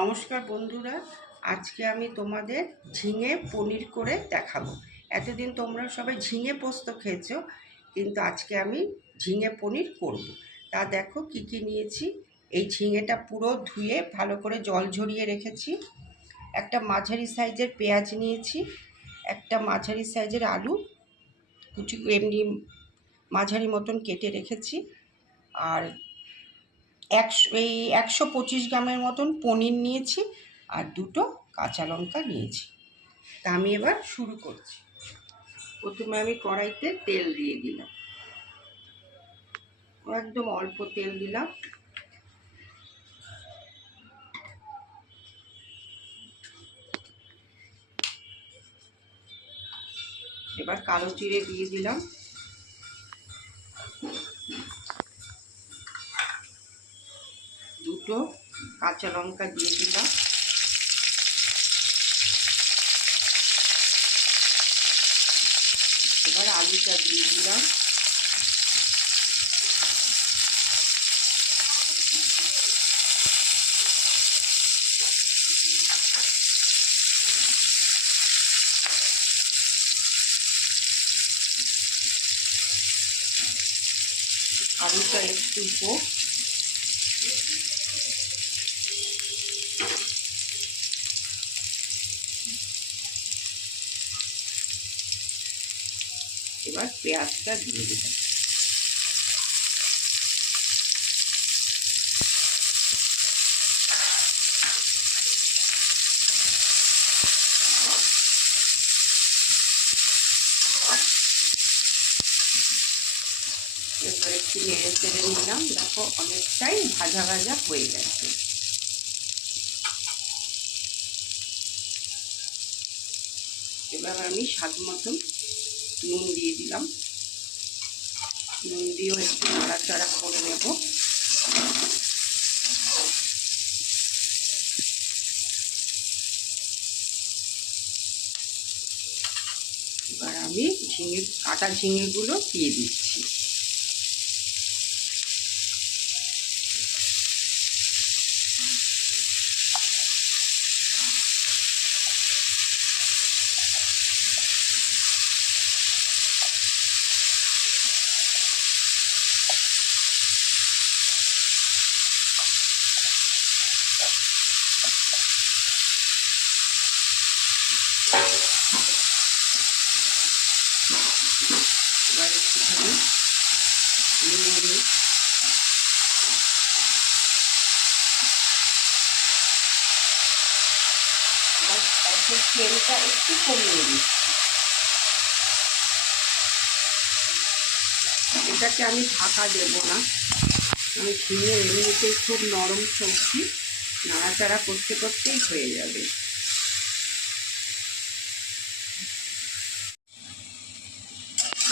নমস্কার বন্ধুরা, আজকে আমি তোমাদের ঝিঙে পনির করে দেখাবো। এতদিন তোমরা সবাই ঝিঙে পোস্ত খেয়েছো, কিন্তু আজকে আমি ঝিঙে পনির করব। তা দেখো কি কি নিয়েছি। এই ঝিঙেটা পুরো ধুয়ে ভালো করে জল ঝরিয়ে রেখেছি। একটা মাঝারি সাইজের পেঁয়াজ নিয়েছি, একটা মাঝারি সাইজের আলু কুচি এমনি মাঝারি মতন কেটে রেখেছি, আর 125 গ্রামের মতন পনির নিয়েছি, আর দুটো কাঁচা লঙ্কা নিয়েছি। তা আমি এবার শুরু করছি। প্রথমে আমি কড়াইতে তেল দিয়ে দিলাম, একদম অল্প তেল দিলাম। এবার কালো জিরে দিয়ে দিলাম, দুটো কাঁচা লঙ্কা দিয়ে দিলাম, এবার আলুটা দিয়ে দিলাম, আলুটা একটু হোক। এবার পেঁয়াজটা দিয়ে দিলাম, এবার একটু নেড়ে চেড়ে নিলাম। দেখো অনেকটাই ভাজা ভাজা হয়ে গেছে। এবার আমি স্বাদ মতন নুন দিয়ে দিলাম, নুন দিয়েও একটু নাড়াচাড়া করে নেব। এবার আমি কাটা ঝিঙেগুলো দিয়ে দিচ্ছি। এবার একটুখানি নেড়ে ফ্লেমটা একটু কমিয়ে দিচ্ছি। এটাকে আমি ঢাকা দেবো না, আমি ঝিঙে এমনিতেই খুব নরম সবজি, নাড়াচাড়া করতে করতেই হয়ে যাবে।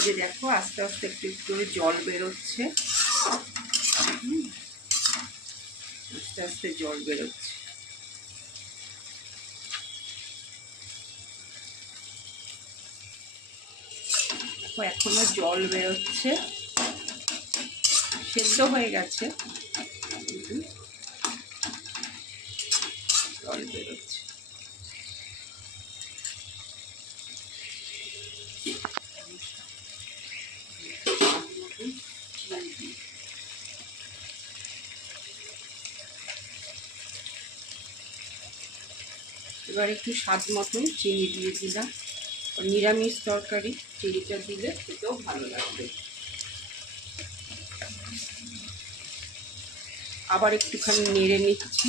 যে দেখো আস্তে আস্তে একটু একটু করে জল বেরোচ্ছে, আস্তে আস্তে জল বেরোচ্ছে। দেখো এখনো জল বেরোচ্ছে, সেদ্ধ হয়ে গেছে কিন্তু জল বেরোচ্ছে। এবার একটু স্বাদ মতন চিনি দিয়ে দিলাম। নিরামিষ তরকারি চিনিটা দিলে খেতেও ভালো লাগবে। আবার একটুখানি নেড়ে নিচ্ছি।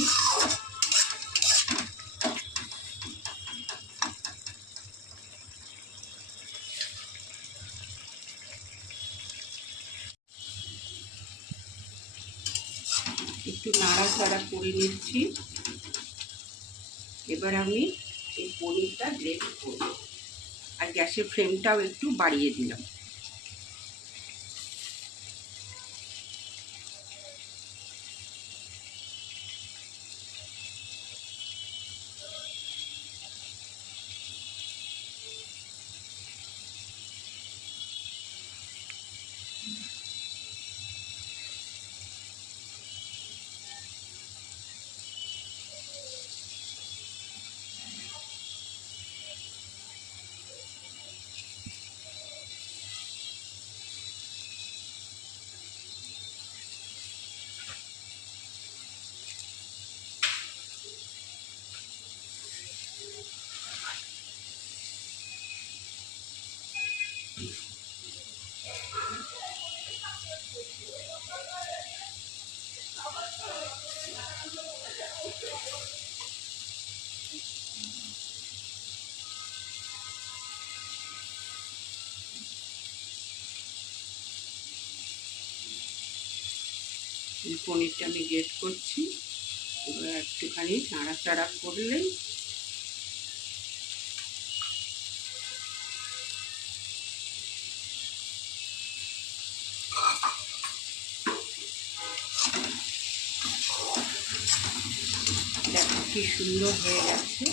একটু নাড়াচাড়া করে নিচ্ছি। এবার আমি এই পনিরটা গ্রেভি করব, আর গ্যাসের ফ্লেমটাও একটু বাড়িয়ে দিলাম। পনিরটা আমি গ্রেট করছি। এবার একটুখানি নাড়াচাড়া করলেই দেখো কি সুন্দর হয়ে গেছে।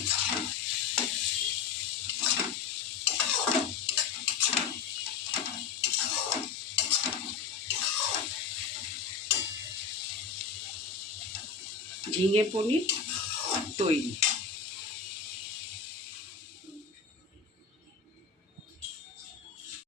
ঝিঙে পনির তৈরি।